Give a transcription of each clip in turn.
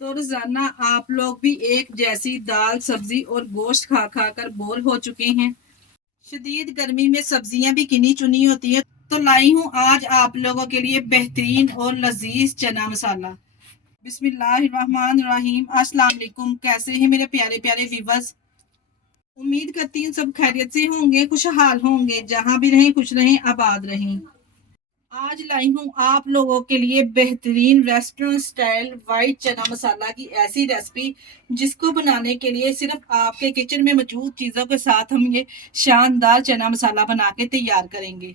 तो रोजाना आप लोग भी एक जैसी दाल सब्जी और गोश्त खा खा कर बोर हो चुके हैं। शदीद गर्मी में सब्जियां भी गिनी चुनी होती है। तो लाई हूँ आज आप लोगों के लिए बेहतरीन और लजीज चना मसाला। बिस्मिल्लाहिर्रहमानिर्रहीम। अस्सलाम वालेकुम। कैसे हैं मेरे प्यारे प्यारे व्यूवर्स। उम्मीद करती हूँ सब खैरियत से होंगे, खुशहाल होंगे, जहां भी रहें खुश रहें आबाद रहें। आज लाई हूँ आप लोगों के लिए बेहतरीन रेस्टोरेंट स्टाइल वाइट चना मसाला की ऐसी रेसिपी जिसको बनाने के लिए सिर्फ आपके किचन में मौजूद चीज़ों के साथ हम ये शानदार चना मसाला बना के तैयार करेंगे।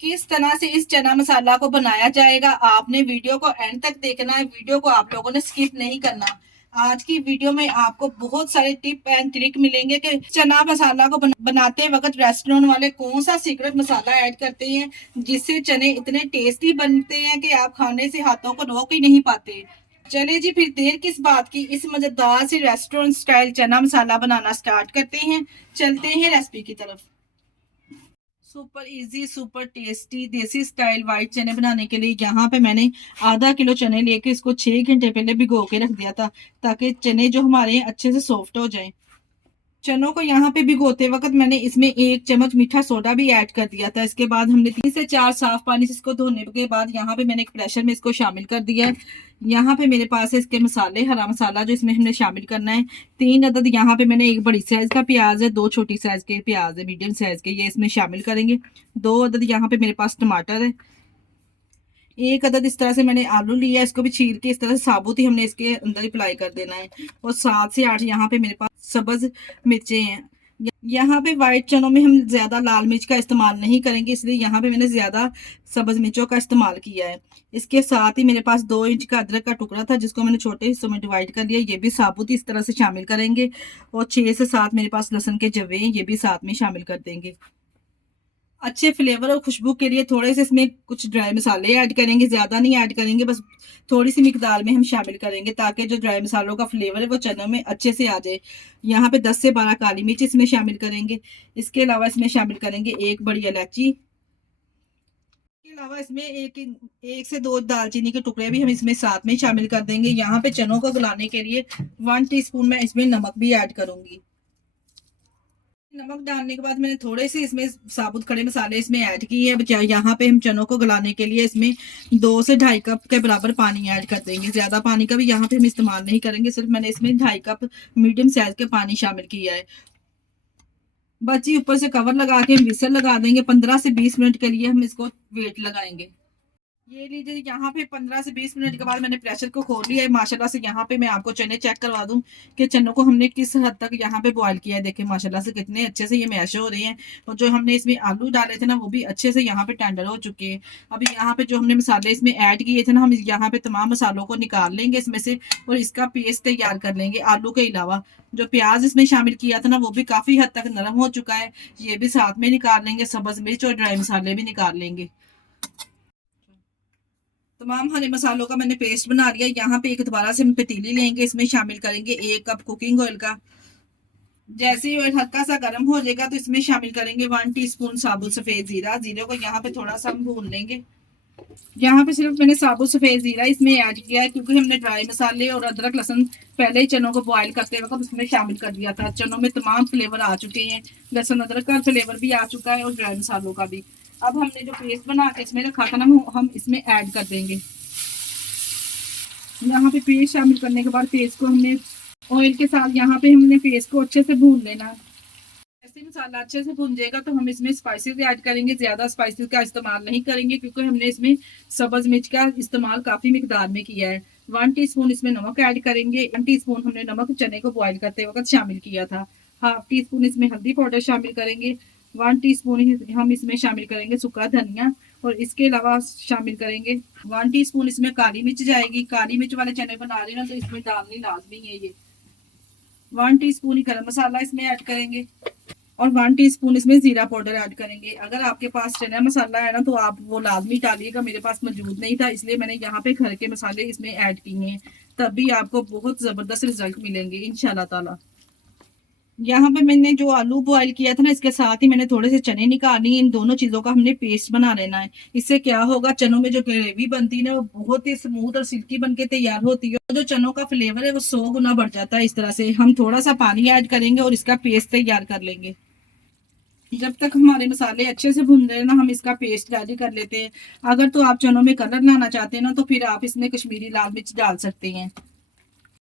किस तरह से इस चना मसाला को बनाया जाएगा आपने वीडियो को एंड तक देखना है। वीडियो को आप लोगों ने स्किप नहीं करना। आज की वीडियो में आपको बहुत सारे टिप एंड ट्रिक मिलेंगे कि चना मसाला को बनाते वक्त रेस्टोरेंट वाले कौन सा सीक्रेट मसाला ऐड करते हैं जिससे चने इतने टेस्टी बनते हैं कि आप खाने से हाथों को रोक ही नहीं पाते। चले जी फिर देर किस बात की, इस मजेदार से रेस्टोरेंट स्टाइल चना मसाला बनाना स्टार्ट करते हैं। चलते हैं रेसिपी की तरफ। सुपर इजी सुपर टेस्टी देसी स्टाइल वाइट चने बनाने के लिए यहाँ पे मैंने आधा किलो चने लेके इसको 6 घंटे पहले भिगो के रख दिया था ताकि चने जो हमारे हैं अच्छे से सॉफ्ट हो जाएं। चनों को यहाँ पे भिगोते वक्त मैंने इसमें 1 चम्मच मीठा सोडा भी ऐड कर दिया था। इसके बाद हमने 3 से 4 साफ पानी से इसको धोने के बाद यहाँ पे मैंने एक प्रेशर में इसको शामिल कर दिया है। यहाँ पे मेरे पास है इसके मसाले, हरा मसाला जो इसमें हमने शामिल करना है। 3 अदद यहाँ पे मैंने एक बड़ी साइज का प्याज है, 2 छोटी साइज के प्याज है, मीडियम साइज के, ये इसमें शामिल करेंगे। 2 अदद यहाँ पे मेरे पास टमाटर है। 1 अदद इस तरह से मैंने आलू लिया है, इसको भी छील के इस तरह से साबुत ही हमने इसके अंदर अप्लाई कर देना है। और 7 से 8 यहाँ पे मेरे पास सब्ज मिर्चें हैं। यहाँ पे व्हाइट चनों में हम ज्यादा लाल मिर्च का इस्तेमाल नहीं करेंगे, इसलिए यहाँ पे मैंने ज्यादा सब्ज मिर्चों का इस्तेमाल किया है। इसके साथ ही मेरे पास 2 इंच का अदरक का टुकड़ा था जिसको मैंने छोटे हिस्सों में डिवाइड कर लिया, ये भी साबुत इस तरह से शामिल करेंगे। और 6 से 7 मेरे पास लहसुन के जवे हैं, ये भी साथ में शामिल कर देंगे। अच्छे फ्लेवर और खुशबू के लिए थोड़े से इसमें कुछ ड्राई मसाले ऐड करेंगे, ज्यादा नहीं ऐड करेंगे, बस थोड़ी सी मिकदार में हम शामिल करेंगे ताकि जो ड्राई मसालों का फ्लेवर है वो चनों में अच्छे से आ जाए। यहाँ पे 10 से 12 काली मिर्च इसमें शामिल करेंगे। इसके अलावा इसमें शामिल करेंगे एक बड़ी इलायची। इसके अलावा इसमें एक से दो दालचीनी के टुकड़े भी हम इसमें साथ में शामिल कर देंगे। यहाँ पे चनों को गलाने के लिए 1 टीस्पून मैं इसमें नमक भी ऐड करूंगी। नमक डालने के बाद मैंने थोड़े से इसमें साबुत खड़े मसाले इसमें ऐड किए हैं। यहाँ पे हम चनों को गलाने के लिए इसमें 2 से 2.5 कप के बराबर पानी ऐड कर देंगे। ज्यादा पानी का भी यहाँ पे हम इस्तेमाल नहीं करेंगे, सिर्फ मैंने इसमें 2.5 कप मीडियम साइज के पानी शामिल किया है। बस जी ऊपर से कवर लगा के हम विसल लगा देंगे। 15 से 20 मिनट के लिए हम इसको वेट लगाएंगे। ये लीजिए, यहाँ पे 15 से 20 मिनट के बाद मैंने प्रेशर को खोल लिया है माशाल्लाह से। यहाँ पे मैं आपको चने चेक करवा दूं कि चनों को हमने किस हद तक यहाँ पे बॉईल किया है। देखिए माशाल्लाह से कितने अच्छे से ये मैश हो रहे हैं। और जो हमने इसमें आलू डाले थे ना वो भी अच्छे से यहाँ पे टेंडर हो चुके हैं। अभी यहाँ पे जो हमने मसाले इसमें ऐड किए थे ना, हम यहाँ पे तमाम मसालों को निकाल लेंगे इसमें से और इसका पेस्ट तैयार कर लेंगे। आलू के अलावा जो प्याज इसमें शामिल किया था ना वो भी काफी हद तक नरम हो चुका है, ये भी साथ में निकाल लेंगे। सब्ज मिर्च और ड्राई मसाले भी निकाल लेंगे। तमाम हरे मसालों का मैंने पेस्ट बना लिया। यहाँ पे एक दोबारा से हम पतीली लेंगे, इसमें शामिल करेंगे 1 कप कुकिंग ऑयल का। जैसे ही ऑयल हल्का सा गर्म हो जाएगा तो इसमें शामिल करेंगे 1 टीस्पून साबुत सफेद जीरा। जीरे को यहाँ पे थोड़ा सा हम भून लेंगे। यहाँ पे सिर्फ मैंने साबुत सफेद जीरा इसमें ऐड किया है क्योंकि हमने ड्राई मसाले और अदरक लहसुन पहले ही चनों को बॉईल करते वक्त उसमें शामिल कर दिया था। चनों में तमाम फ्लेवर आ चुके हैं, लहसुन अदरक का फ्लेवर भी आ चुका है और ड्राई मसालों का भी। अब हमने जो पेस्ट बना के इसमें रखा था ना हम इसमें ऐड कर देंगे। यहाँ पे पेस्ट शामिल करने के बाद पेस्ट को हमने ऑयल के साथ यहाँ पे हमने पेस्ट को अच्छे से भून लेना है। ऐसे मसाला अच्छे से भून जाएगा तो हम इसमें स्पाइसेस ऐड करेंगे। ज्यादा स्पाइसेस का इस्तेमाल नहीं करेंगे क्योंकि हमने इसमें सब्ज मिर्च का इस्तेमाल काफी मिकदार में किया है। 1 टीस्पून इसमें नमक ऐड करेंगे। 1 टीस्पून हमने नमक चने को बॉईल करते वक्त शामिल किया था। 1/2 टीस्पून इसमें हल्दी पाउडर शामिल करेंगे। 1 टीस्पून हम इसमें शामिल करेंगे सूखा धनिया। और इसके अलावा शामिल करेंगे 1 टीस्पून इसमें काली मिर्च जाएगी। काली मिर्च वाले चने बना रहे ना तो इसमें डालनी लाजमी है। ये 1 टीस्पून ही गरम मसाला इसमें ऐड करेंगे और 1 टीस्पून इसमें जीरा पाउडर ऐड करेंगे। अगर आपके पास चना मसाला है ना तो आप वो लाजमी डालिएगा, मेरे पास मौजूद नहीं था इसलिए मैंने यहाँ पे घर के मसाले इसमें ऐड किए हैं। तभी आपको बहुत जबरदस्त रिजल्ट मिलेंगे इंशाल्लाह ताला। यहाँ पे मैंने जो आलू बॉईल किया था ना, इसके साथ ही मैंने थोड़े से चने निकाल लिए। इन दोनों चीजों का हमने पेस्ट बना लेना है। इससे क्या होगा, चनों में जो ग्रेवी बनती है ना, वो बहुत ही स्मूथ और सिल्की बन के तैयार होती है। जो चनों का फ्लेवर है वो 100 गुना बढ़ जाता है। इस तरह से हम थोड़ा सा पानी ऐड करेंगे और इसका पेस्ट तैयार कर लेंगे। जब तक हमारे मसाले अच्छे से भुन रहे हैं ना, हम इसका पेस्ट रेडी कर लेते हैं। अगर तो आप चनों में कलर लाना चाहते हैं ना, तो फिर आप इसमें कश्मीरी लाल मिर्च डाल सकते हैं।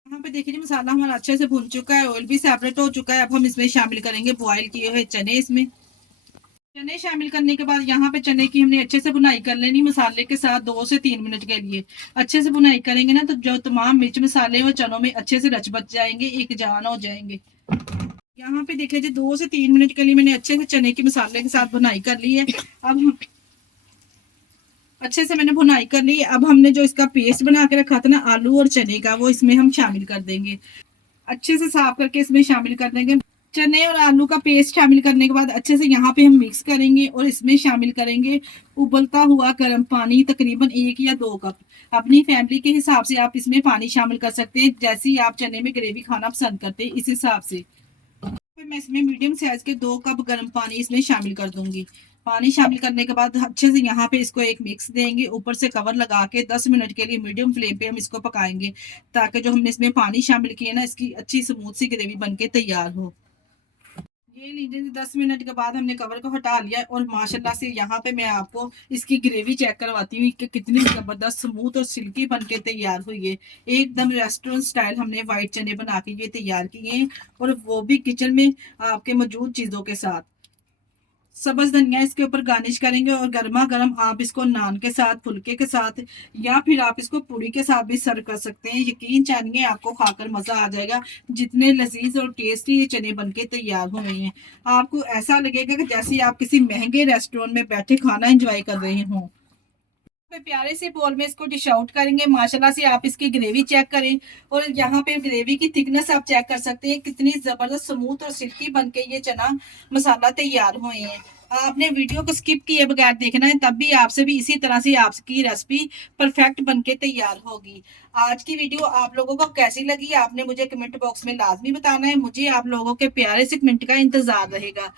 यहाँ पे देखिए मसाला हमारा अच्छे से भुन चुका है, ऑयल भी सेपरेट हो चुका है। अब हम इसमें शामिल करेंगे बॉईल किए हुए चने। इसमें चने शामिल करने के बाद यहाँ पे चने की हमने अच्छे से बुनाई कर लेनी मसाले के साथ 2 से 3 मिनट के लिए। अच्छे से बुनाई करेंगे ना, तो जो तमाम मिर्च मसाले वो चनों में अच्छे से रच बच जाएंगे, एक जान हो जाएंगे। यहाँ पे देखिए जी 2 से 3 मिनट के लिए मैंने अच्छे से चने की मसाले के साथ बुनाई कर ली है। अब हम अच्छे से मैंने भुनाई कर ली। अब हमने जो इसका पेस्ट बना के रखा था ना आलू और चने का, वो इसमें हम शामिल कर देंगे। अच्छे से साफ करके इसमें शामिल कर देंगे। चने और आलू का पेस्ट शामिल करने के बाद अच्छे से यहाँ पे हम मिक्स करेंगे और इसमें शामिल करेंगे उबलता हुआ गर्म पानी, तकरीबन 1 या 2 कप। अपनी फैमिली के हिसाब से आप इसमें पानी शामिल कर सकते हैं, जैसे ही आप चने में ग्रेवी खाना पसंद करते हैं इस हिसाब से। फिर मैं इसमें मीडियम साइज के 2 कप गर्म पानी इसमें शामिल कर दूंगी। पानी शामिल करने के बाद अच्छे से यहाँ पे इसको एक मिक्स देंगे, ऊपर से कवर लगा के 10 मिनट के लिए मीडियम फ्लेम पे हम इसको पकाएंगे, ताकि जो हमने इसमें पानी शामिल किया ना, इसकी अच्छी स्मूथ सी ग्रेवी बनके तैयार हो। ये लीजिए 10 मिनट के बाद हमने कवर को हटा लिया और माशाल्लाह से यहाँ पे मैं आपको इसकी ग्रेवी चेक करवाती हूँ कि कितनी जबरदस्त स्मूथ और सिल्की बनके तैयार हुई है। एकदम रेस्टोरेंट स्टाइल हमने व्हाइट चने बना के ये तैयार किए हैं, और वो भी किचन में आपके मौजूद चीजों के साथ। सब्ज धनिया इसके ऊपर गार्निश करेंगे और गर्मा गर्म आप इसको नान के साथ, फुल्के के साथ, या फिर आप इसको पूरी के साथ भी सर्व कर सकते हैं। यकीन जानिए आपको खाकर मजा आ जाएगा, जितने लजीज और टेस्टी ये चने बनके तैयार हो रहे हैं। आपको ऐसा लगेगा कि जैसे आप किसी महंगे रेस्टोरेंट में बैठे खाना एंजॉय कर रहे हों। प्यारे से बोल में इसको डिश आउट करेंगे। माशाल्लाह से आप इसकी ग्रेवी चेक करें, और यहाँ पे ग्रेवी की थिकनेस आप चेक कर सकते हैं, कितनी जबरदस्त स्मूथ और सिल्की बनके ये चना मसाला तैयार हुए हैं। आपने वीडियो को स्किप किए बगैर देखना है, तब भी आपसे भी इसी तरह से आपकी रेसिपी परफेक्ट बनके तैयार होगी। आज की वीडियो आप लोगों को कैसी लगी, आपने मुझे कमेंट बॉक्स में लाजमी बताना है। मुझे आप लोगों के प्यारे से कमेंट का इंतजार रहेगा।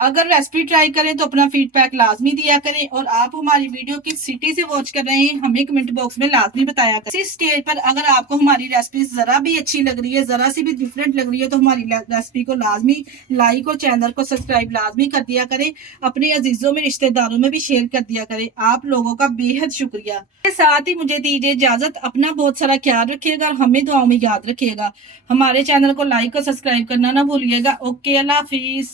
अगर रेसिपी ट्राई करें तो अपना फीडबैक लाजमी दिया करें, और आप हमारी वीडियो किस सिटी से वॉच कर रहे हैं हमें कमेंट बॉक्स में लाजमी बताया करें। इस स्टेज पर अगर आपको हमारी रेसिपी जरा भी अच्छी लग रही है, जरा सी भी डिफरेंट लग रही है, तो हमारी रेसिपी को लाजमी लाइक और चैनल को सब्सक्राइब लाजमी कर दिया करें। अपने अजीजों में, रिश्तेदारों में भी शेयर कर दिया करें। आप लोगों का बेहद शुक्रिया। के साथ ही मुझे दीजिए इजाजत। अपना बहुत सारा ख्याल रखिएगा और हमें दुआओं में याद रखिएगा। हमारे चैनल को लाइक और सब्सक्राइब करना ना भूलिएगा। ओके, अल्लाह हाफिज।